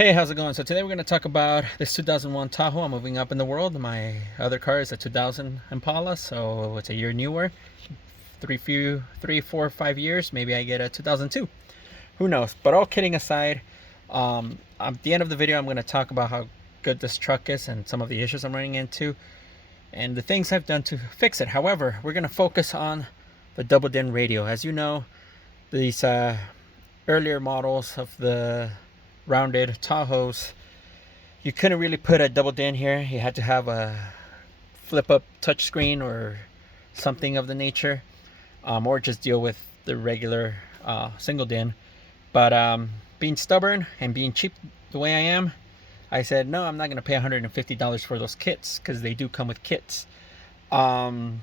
Hey, how's it going? So today we're going to talk about this 2001 Tahoe. I'm moving up in the world. My other car is a 2000 Impala, so it's a year newer. 3, 4, 5 years, maybe I get a 2002. Who knows? But all kidding aside, at the end of the video, I'm going to talk about how good this truck is and some of the issues I'm running into and the things I've done to fix it. However, we're going to focus on the double din radio. As you know, these earlier models of the rounded Tahoes, you couldn't really put a double din here. You had to have a flip up touchscreen or something of the nature, or just deal with the regular single din. But being stubborn and being cheap the way I am, I said no, I'm not going to pay $150 for those kits, because they do come with kits. So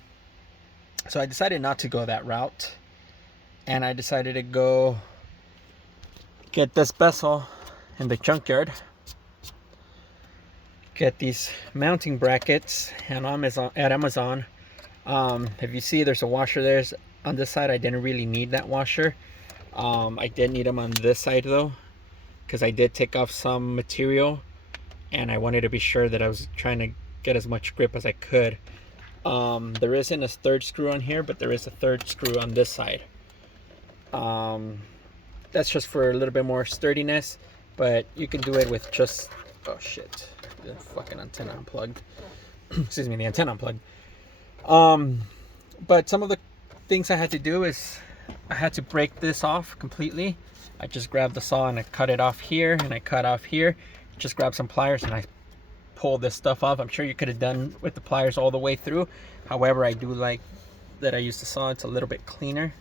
I decided not to go that route, and I decided to go get this bezel in the junkyard, get these mounting brackets and at Amazon. If you see, there's a washer there on this side. I didn't really need that washer. I did need them on this side though, because I did take off some material and I wanted to be sure that I was trying to get as much grip as I could. There isn't a third screw on here, but there is a third screw on this side. That's just for a little bit more sturdiness, but you can do it with just, oh shit, the fucking antenna unplugged. Excuse me, the antenna unplugged. But some of the things I had to do is I had to break this off completely. I just grabbed the saw and I cut it off here, and I cut off here. Just grab some pliers and I pulled this stuff off. I'm sure you could have done with the pliers all the way through. However, I do like that I used the saw. It's a little bit cleaner.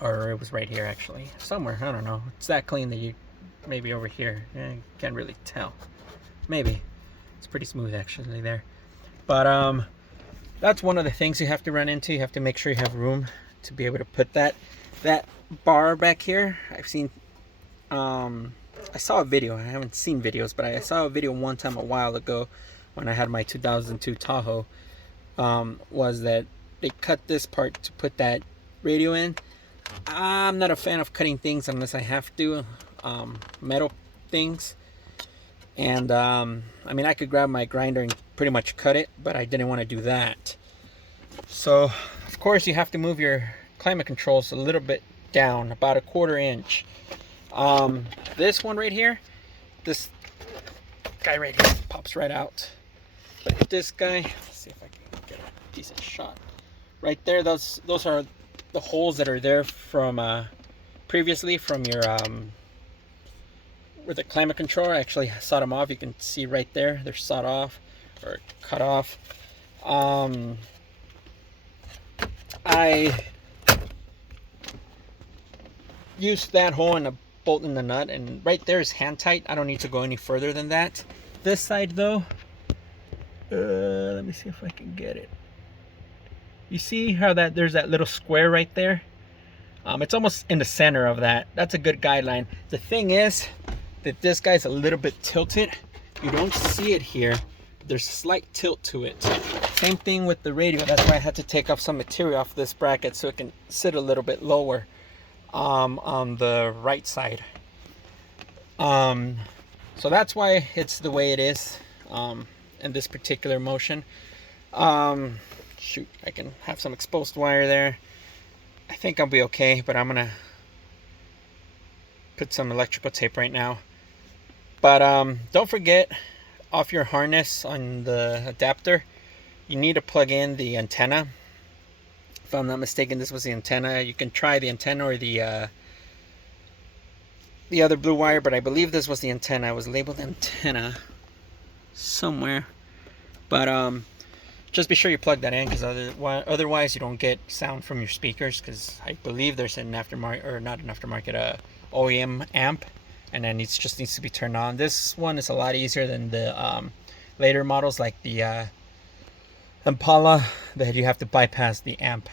Or it was right here actually, somewhere, I don't know. It's that clean that you, maybe over here, you can't really tell. Maybe. It's pretty smooth actually there. But that's one of the things you have to run into. You have to make sure you have room to be able to put that bar back here. I've seen, I saw a video, I haven't seen videos, but I saw a video one time a while ago when I had my 2002 Tahoe, was that they cut this part to put that radio in. I'm not a fan of cutting things unless I have to, metal things. And I mean, I could grab my grinder and pretty much cut it, but I didn't want to do that. So of course you have to move your climate controls a little bit down, about a 1/4 inch. This one right here, this guy right here pops right out. But this guy, let's see if I can get a decent shot. Right there, those are the holes that are there from previously from your where the climate controller. I actually sawed them off. You can see right there, they're sawed off or cut off. I used that hole and a bolt in the nut, and right there is hand tight. I don't need to go any further than that. This side though, let me see if I can get it. You see how there's that little square right there? It's almost in the center of that. That's a good guideline. The thing is that this guy's a little bit tilted. You don't see it here. There's a slight tilt to it. Same thing with the radio. That's why I had to take off some material off this bracket so it can sit a little bit lower on the right side. So that's why it's the way it is in this particular motion. Shoot, I can have some exposed wire there. I think I'll be okay, but I'm gonna put some electrical tape right now. But don't forget, off your harness on the adapter, you need to plug in the antenna. If I'm not mistaken, this was the antenna. You can try the antenna or the other blue wire, but I believe this was the antenna. It was labeled antenna somewhere. But just be sure you plug that in, because otherwise you don't get sound from your speakers, because I believe there's an aftermarket, or not an aftermarket, OEM amp, and then it just needs to be turned on. This one is a lot easier than the later models, like the Impala, that you have to bypass the amp.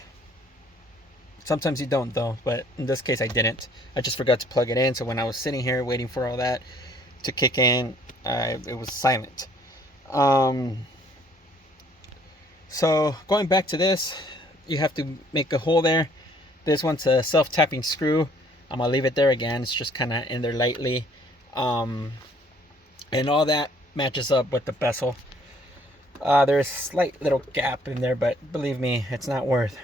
Sometimes you don't though, but in this case I didn't. I just forgot to plug it in, so when I was sitting here waiting for all that to kick in, it was silent. So going back to this, you have to make a hole there. This one's a self-tapping screw. I'm gonna leave it there again. It's just kind of in there lightly, and all that matches up with the bezel. There's a slight little gap in there, but believe me, it's not worth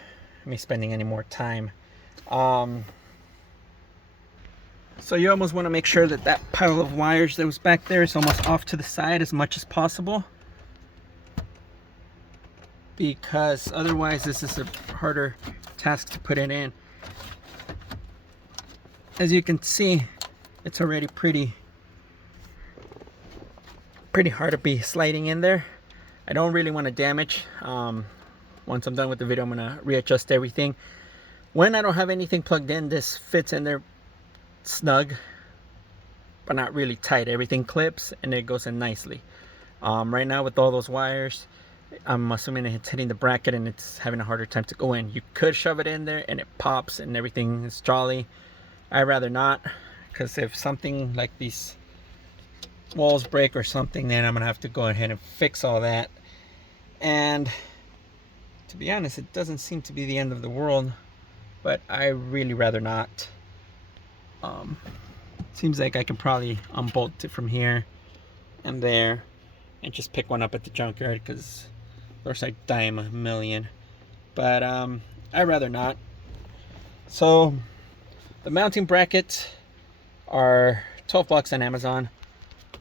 me spending any more time. So you almost want to make sure that that pile of wires that was back there is almost off to the side as much as possible, because otherwise this is a harder task to put it in. As you can see, it's already pretty hard to be sliding in there. I don't really want to damage. Once I'm done with the video, I'm gonna readjust everything. When I don't have anything plugged in, this fits in there snug, but not really tight. Everything clips and it goes in nicely. Right now with all those wires, I'm assuming it's hitting the bracket and it's having a harder time to go in. You could shove it in there and it pops and everything is jolly. I'd rather not, because if something like these walls break or something, then I'm gonna have to go ahead and fix all that. And to be honest, it doesn't seem to be the end of the world, but I really rather not. Seems like I can probably unbolt it from here and there and just pick one up at the junkyard, because of course I dime a million, but I'd rather not. So the mounting brackets are 12 bucks on Amazon.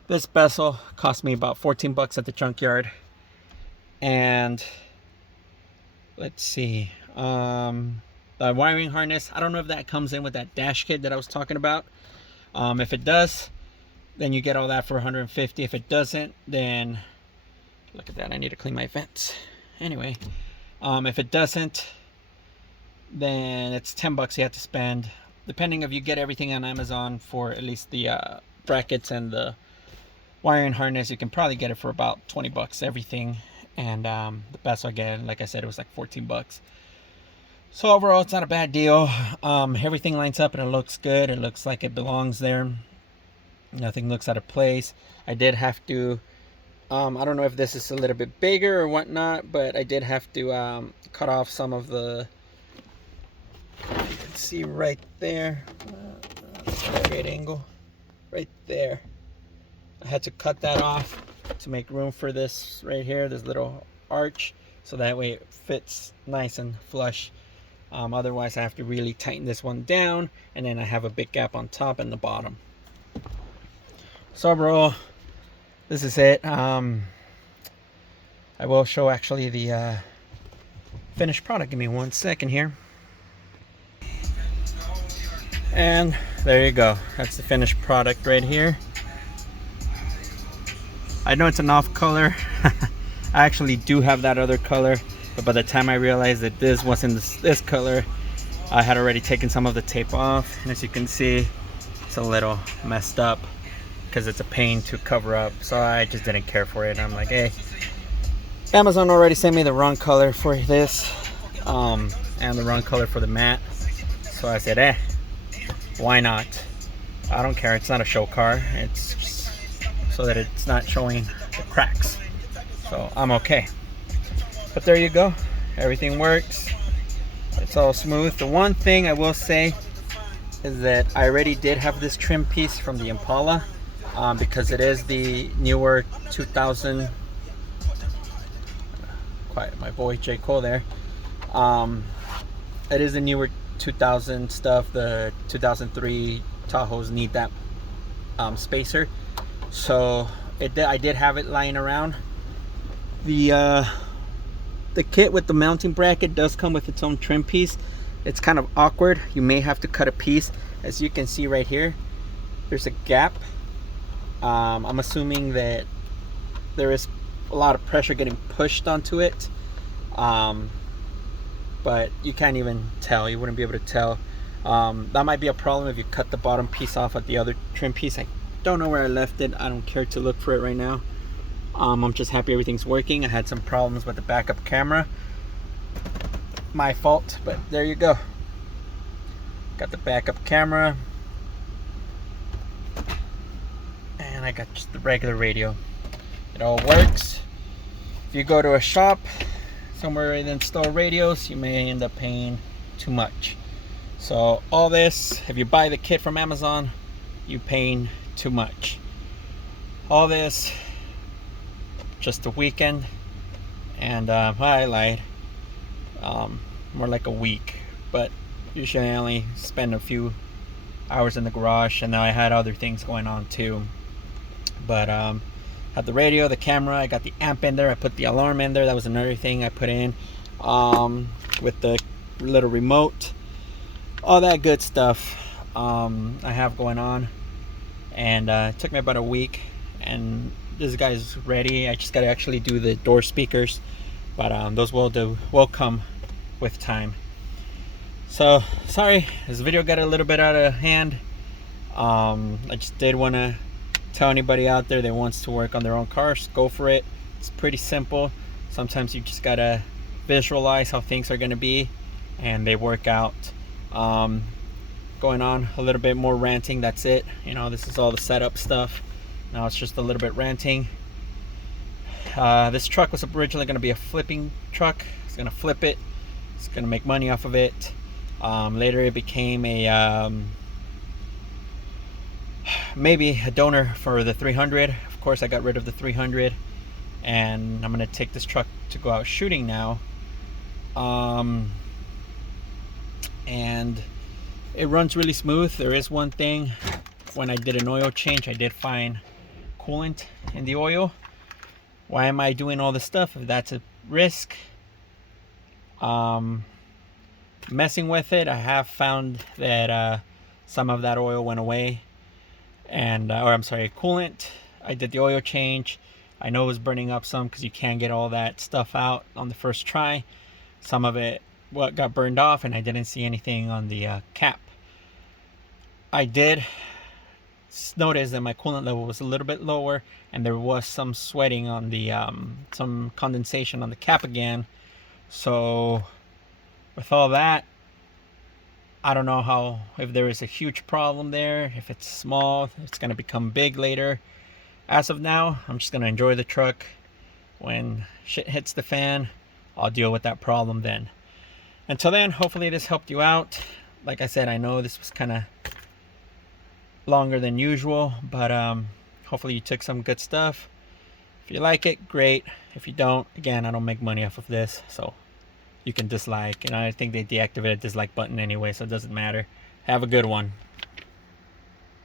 This bezel cost me about 14 bucks at the junkyard. And let's see, the wiring harness, I don't know if that comes in with that dash kit that I was talking about. If it does, then you get all that for 150. If it doesn't, then look at that, I need to clean my vents. Anyway, if it doesn't, then it's 10 bucks you have to spend, depending if you get everything on Amazon for at least the brackets and the wiring harness. You can probably get it for about 20 bucks everything, and the bezel, again, like I said, it was like 14 bucks. So overall, it's not a bad deal. Everything lines up and it looks good. It looks like it belongs there. Nothing looks out of place. I did have to, I don't know if this is a little bit bigger or whatnot, but I did have to cut off some of the, you can see right there, great angle, right there. I had to cut that off to make room for this right here, this little arch, so that way it fits nice and flush. Otherwise I have to really tighten this one down, and then I have a big gap on top and the bottom. So overall, this is it. I will show actually the finished product. Give me 1 second here. And there you go. That's the finished product right here. I know it's an off color. I actually do have that other color, but by the time I realized that this wasn't this color, I had already taken some of the tape off, and as you can see, it's a little messed up because it's a pain to cover up, so I just didn't care for it. I'm like, hey, Amazon already sent me the wrong color for this and the wrong color for the mat, so I said, why not? I don't care, it's not a show car, it's just so that it's not showing the cracks, so I'm okay. But there you go, everything works, it's all smooth. The one thing I will say is that I already did have this trim piece from the Impala, because it is the newer 2000, quiet my boy J. Cole there, it is the newer 2000 stuff. The 2003 Tahoes need that spacer, so I did have it lying around. The kit with the mounting bracket does come with its own trim piece. It's kind of awkward, you may have to cut a piece. As you can see right here, there's a gap. I'm assuming that there is a lot of pressure getting pushed onto it, but you can't even tell, you wouldn't be able to tell. That might be a problem if you cut the bottom piece off at the other trim piece. I don't know where I left it, I don't care to look for it right now. I'm just happy everything's working. I had some problems with the backup camera, my fault, but there you go. Got the backup camera, and I got just the regular radio. It all works. If you go to a shop somewhere and install radios, you may end up paying too much. So all this, if you buy the kit from Amazon, you're paying too much. All this, just a weekend, and I lied, more like a week, but usually I only spend a few hours in the garage, and now I had other things going on too. But had the radio, the camera, I got the amp in there, I put the alarm in there, that was another thing I put in, with the little remote, all that good stuff I have going on. And it took me about a week, and this guy's ready. I just got to actually do the door speakers, but those will come with time. So sorry, this video got a little bit out of hand. I just did want to tell anybody out there that wants to work on their own cars, go for it. It's pretty simple. Sometimes you just gotta visualize how things are gonna be, and they work out. Going on a little bit more ranting, that's it. You know, this is all the setup stuff. Now it's just a little bit ranting. This truck was originally going to be a flipping truck. It's going to flip it. It's going to make money off of it. Later it became a maybe a donor for the 300. Of course I got rid of the 300, and I'm going to take this truck to go out shooting now. And it runs really smooth. There is one thing, when I did an oil change, I did find coolant in the oil. Why am I doing all this stuff if that's a risk? Messing with it, I have found that some of that oil went away, and or I'm sorry, coolant. I did the oil change. I know it was burning up some because you can't get all that stuff out on the first try. Some of it got burned off, and I didn't see anything on the cap. I did notice that my coolant level was a little bit lower, and there was some sweating on the some condensation on the cap again. So with all that, I don't know if there is a huge problem there. If it's small, it's going to become big later. As of now, I'm just going to enjoy the truck. When shit hits the fan, I'll deal with that problem then. Until then, hopefully this helped you out. Like I said, I know this was kind of longer than usual, but hopefully you took some good stuff. If you like it, great. If you don't, again, I don't make money off of this, so you can dislike. And I think they deactivated the dislike button anyway, so it doesn't matter. Have a good one.